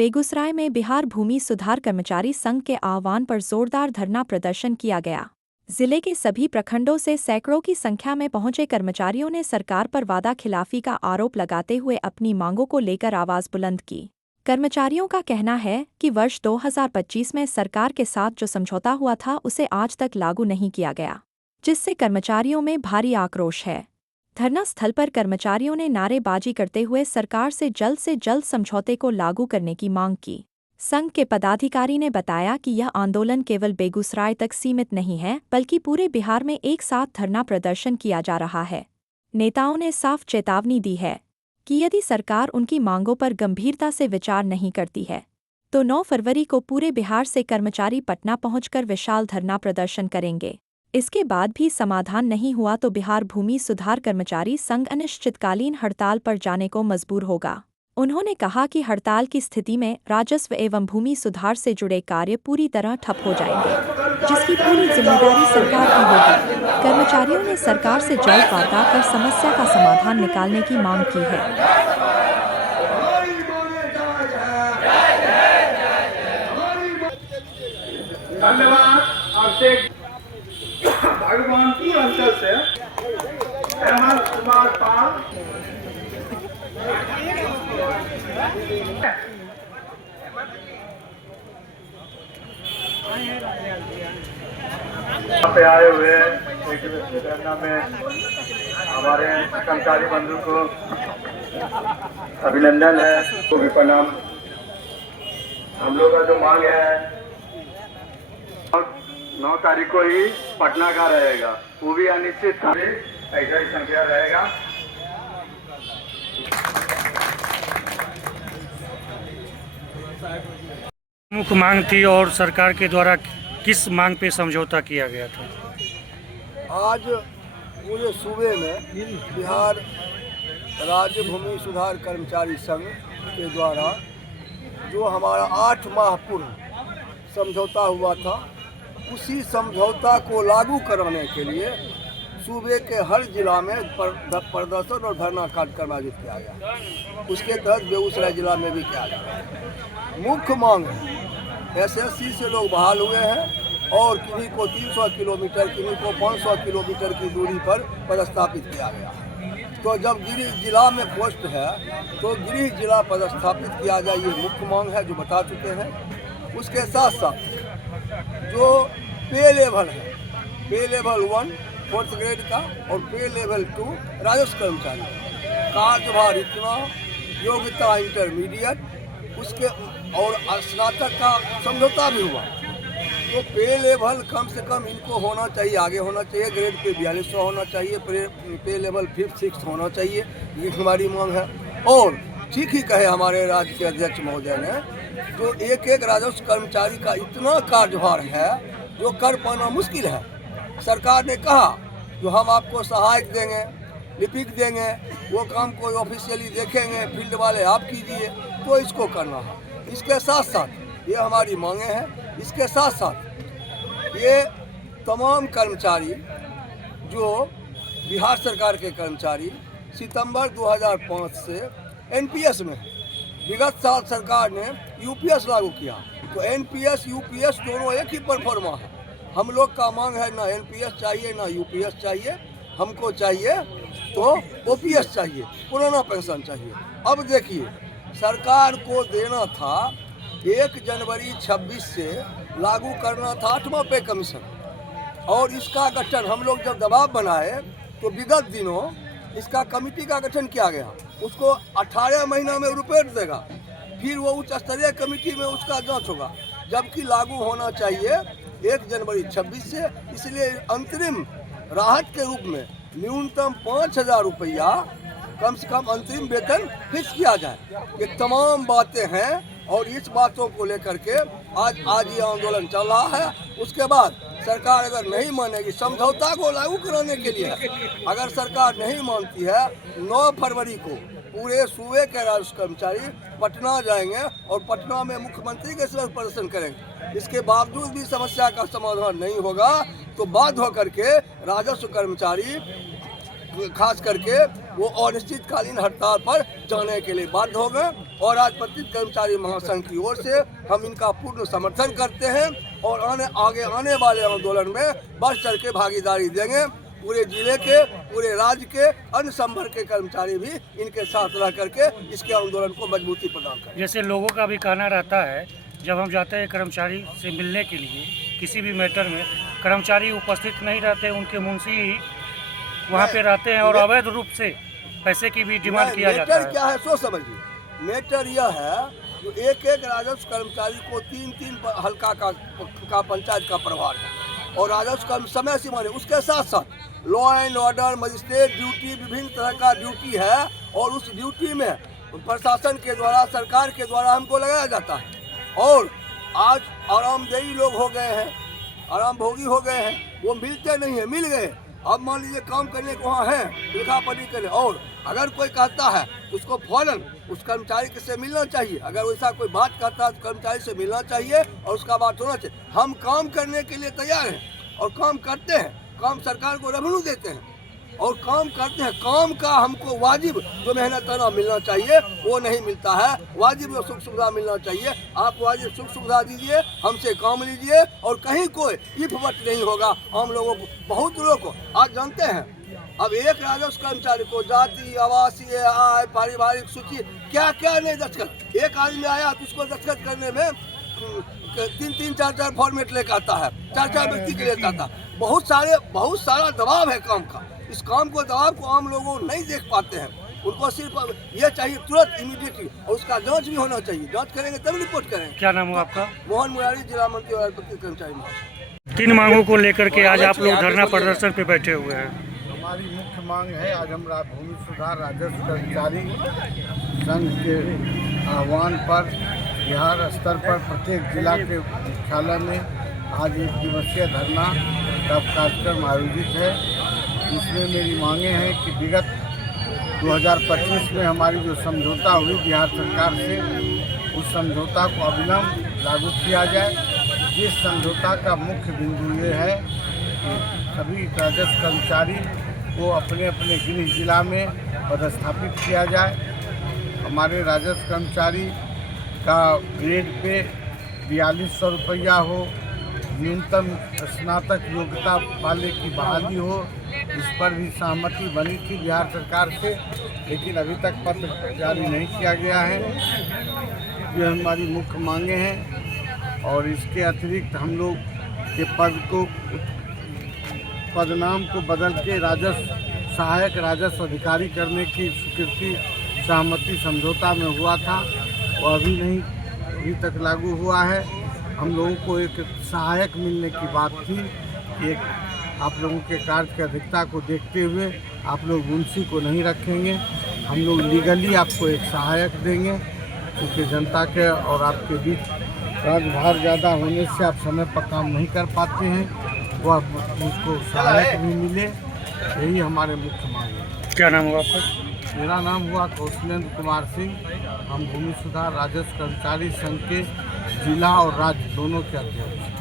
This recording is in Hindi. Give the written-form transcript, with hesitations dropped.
बेगूसराय में बिहार भूमि सुधार कर्मचारी संघ के आह्वान पर जोरदार धरना प्रदर्शन किया गया। जिले के सभी प्रखंडों से सैकड़ों की संख्या में पहुंचे कर्मचारियों ने सरकार पर वादा खिलाफी का आरोप लगाते हुए अपनी मांगों को लेकर आवाज बुलंद की। कर्मचारियों का कहना है कि वर्ष 2025 में सरकार के साथ जो समझौता हुआ था उसे आज तक लागू नहीं किया गया, जिससे कर्मचारियों में भारी आक्रोश है। धरना स्थल पर कर्मचारियों ने नारेबाजी करते हुए सरकार से जल्द समझौते को लागू करने की मांग की। संघ के पदाधिकारी ने बताया कि यह आंदोलन केवल बेगूसराय तक सीमित नहीं है, बल्कि पूरे बिहार में एक साथ धरना प्रदर्शन किया जा रहा है। नेताओं ने साफ चेतावनी दी है कि यदि सरकार उनकी मांगों पर गंभीरता से विचार नहीं करती है तो 9 फरवरी को पूरे बिहार से कर्मचारी पटना पहुंचकर विशाल धरना प्रदर्शन करेंगे। इसके बाद भी समाधान नहीं हुआ तो बिहार भूमि सुधार कर्मचारी संघ अनिश्चितकालीन हड़ताल पर जाने को मजबूर होगा। उन्होंने कहा कि हड़ताल की स्थिति में राजस्व एवं भूमि सुधार से जुड़े कार्य पूरी तरह ठप हो जाएंगे, जिसकी पूरी जिम्मेदारी सरकार की होगी। कर्मचारियों ने सरकार से जल्द वार्ता कर समस्या का समाधान निकालने की मांग की है। धन्यवाद। भगवानपुर अंचल से हेमंत कुमार पाल यहाँ पे आए हुए एक धरना में हमारे कर्मचारी बंधु को अभिनंदन है, वो भी प्रणाम। हम लोग का जो मांग है 9 तारीख को ही पटना का रहेगा, वो भी अनिश्चित ऐसा ही संख्या रहेगा। मुख्य मांग थी और सरकार के द्वारा किस मांग पे समझौता किया गया था? आज पूरे सूबे में बिहार राज्य भूमि सुधार कर्मचारी संघ के द्वारा जो हमारा 8 माह पूर्व समझौता हुआ था, उसी समझौता को लागू कराने के लिए सूबे के हर जिला में प्रदर्शन और धरना कार्यक्रम आयोजित किया गया। उसके तहत बेगूसराय जिला में भी किया गया। मुख्य मांग है एसएससी से लोग बहाल हुए हैं और किन्हीं को 300 किलोमीटर, किन्हीं को 500 किलोमीटर की दूरी पर पदस्थापित किया गया। तो जब गृह जिला में पोस्ट है तो गृह जिला पदस्थापित किया जाए, ये मुख्य मांग है जो बता चुके हैं। उसके साथ साथ जो पे लेवल है, पे लेवल 1 4th ग्रेड का और पे लेवल 2 राजस्व कर्मचारी, कार्यभार इतना, योग्यता इंटरमीडिएट, उसके और स्नातक का समझौता भी हुआ। तो पे लेवल कम से कम इनको होना चाहिए, आगे होना चाहिए। ग्रेड पे 4200 होना चाहिए, पे लेवल 5th 6th होना चाहिए, ये हमारी मांग है। और ठीक ही कहे हमारे राज्य के अध्यक्ष महोदय ने, जो एक राजस्व कर्मचारी का इतना कार्यभार है जो कर पाना मुश्किल है। सरकार ने कहा जो हम आपको सहायक देंगे, लिपिक देंगे, वो काम कोई ऑफिशियली देखेंगे, फील्ड वाले आप कीजिए, तो इसको करना है। इसके साथ साथ ये हमारी मांगे हैं। इसके साथ साथ ये तमाम कर्मचारी जो बिहार सरकार के कर्मचारी सितंबर 2005 से एनपीएस में, विगत साल सरकार ने यूपीएस लागू किया, तो एनपीएस यूपीएस दोनों एक ही परफॉर्मा है। हम लोग का मांग है ना एनपीएस चाहिए ना यूपीएस चाहिए, हमको चाहिए तो ओपीएस चाहिए, पुराना पेंशन चाहिए। अब देखिए, सरकार को देना था 1 जनवरी 26 से लागू करना था 8वां पे कमीशन, और इसका गठन हम लोग जब दबाव बनाए तो विगत दिनों इसका कमेटी का गठन किया गया। उसको 18 महीना में रिपोर्ट देगा, फिर वो उच्च स्तरीय कमेटी में उसका जांच होगा, जबकि लागू होना चाहिए 1 जनवरी 26 से। इसलिए अंतरिम राहत के रूप में न्यूनतम 5000 रुपया कम से कम अंतरिम वेतन फिक्स किया जाए। ये तमाम बातें हैं और इस बातों को लेकर के आज ये आंदोलन चल रहा है। उसके बाद सरकार अगर नहीं मानेगी, समझौता को लागू कराने के लिए अगर सरकार नहीं मानती है, 9 फरवरी को पूरे सूबे के राजस्व कर्मचारी पटना जाएंगे और पटना में मुख्यमंत्री के साथ प्रदर्शन करेंगे। इसके बावजूद भी समस्या का समाधान नहीं होगा तो बाध्य होकर के राजस्व कर्मचारी खास करके वो अनिश्चितकालीन हड़ताल पर जाने के लिए बाध्य हो गए और राजपत्रित कर्मचारी महासंघ की ओर से हम इनका पूर्ण समर्थन करते हैं और आगे आने वाले आंदोलन में बढ़ चढ़ के भागीदारी देंगे। पूरे जिले के, पूरे राज्य के अन्य संवर्ग के कर्मचारी भी इनके साथ रह करके इसके आंदोलन को मजबूती प्रदान करें। जैसे लोगों का भी कहना रहता है, जब हम जाते हैं कर्मचारी से मिलने के लिए किसी भी मैटर में, कर्मचारी उपस्थित नहीं रहते, उनके मुंशी ही वहाँ पे रहते हैं और अवैध रूप से पैसे की भी डिमांड किया जाता है। मैटर क्या है सो समझिए। मैटर यह है जो एक राजस्व कर्मचारी को 3 हल्का का पंचायत का प्रभार है और राजस्व कर्म समय सीमा नहीं, उसके साथ साथ law and order, magistrate duty, विभिन्न तरह का ड्यूटी है और उस ड्यूटी में प्रशासन के द्वारा, सरकार के द्वारा हमको लगाया जाता है। और आज आरामदेही लोग हो गए हैं, आराम भोगी हो गए हैं, वो मिलते नहीं है, मिल गए। अब मान लीजिए काम करने को वहाँ है, लिखापढ़ी करें, और अगर कोई कहता है उसको फौरन उस कर्मचारी से मिलना चाहिए। अगर वैसा कोई बात कहता है तो कर्मचारी से मिलना चाहिए और उसका बात होना चाहिए। हम काम करने के लिए तैयार हैं और काम करते हैं, काम सरकार को रेवेन्यू देते हैं और काम करते हैं। काम का हमको वाजिब जो मेहनत करना मिलना चाहिए वो नहीं मिलता है, वाजिब जो सुख सुविधा मिलना चाहिए। आप वाजिब सुख सुविधा दीजिए, हमसे काम लीजिए और कहीं कोई इफवट नहीं होगा। हम लोगों को, बहुत लोग को आज जानते हैं, अब एक राजस्व कर्मचारी को जाति, आवासीय, आय, पारिवारिक सूची क्या क्या नहीं दस्तखत, एक आदमी आया तो उसको दस्तखत करने में 3 4 फॉर्मेट लेकर आता है, 4 व्यक्ति के लेकर आता है। बहुत सारा दबाव है काम का। इस काम को, दबाव को आम लोगों नहीं देख पाते हैं। उनको सिर्फ ये चाहिए तुरंत, इमीडिएटली, और उसका जांच भी होना चाहिए। जांच करेंगे तब रिपोर्ट करेंगे। क्या नाम हुआ आपका? मोहन मुरारी, जिला मंत्री और राजपत्रित कर्मचारी महासंघ। 3 मांगों को लेकर के आज आप लोग धरना प्रदर्शन पे बैठे हुए हैं। हमारी मुख्य मांग है, आज हम भूमि सुधार राजस्व कर्मचारी संघ के आह्वान पर बिहार स्तर पर प्रत्येक जिला के मुख्यालय में आज 1 दिवसीय धरना का कार्यक्रम आयोजित है। इसमें मेरी मांगे हैं कि विगत 2025 में हमारी जो समझौता हुई बिहार सरकार से, उस समझौता को अविलंब लागू किया जाए। जिस समझौता का मुख्य बिंदु ये है कि सभी राजस्व कर्मचारी को अपने अपने गृह जिला में पदस्थापित किया जाए। हमारे राजस्व कर्मचारी का ग्रेड पे 4200 रुपया हो, न्यूनतम स्नातक योग्यता वाले की बहाली हो, इस पर भी सहमति बनी थी बिहार सरकार से, लेकिन अभी तक पत्र जारी नहीं किया गया है। ये हमारी मुख्य मांगे हैं। और इसके अतिरिक्त हम लोग के पदनाम को बदल के राजस्व सहायक राजस्व अधिकारी करने की स्वीकृति सहमति समझौता में हुआ था, वो अभी तक लागू हुआ है। हम लोगों को एक सहायक मिलने की बात थी। एक आप लोगों के कार्य की अधिकता को देखते हुए आप लोग मुंशी को नहीं रखेंगे, हम लोग लीगली आपको एक सहायक देंगे, क्योंकि जनता के और आपके बीच कार्यभार ज़्यादा होने से आप समय पर काम नहीं कर पाते हैं, वह मुझको सहायक भी मिले। यही हमारे मुख्य मांग है। क्या नाम हुआ आपका? मेरा नाम हुआ कौशलेंद्र कुमार सिंह। हम भूमि सुधार राजस्व कर्मचारी संघ के जिला और राज्य दोनों के अध्यक्ष।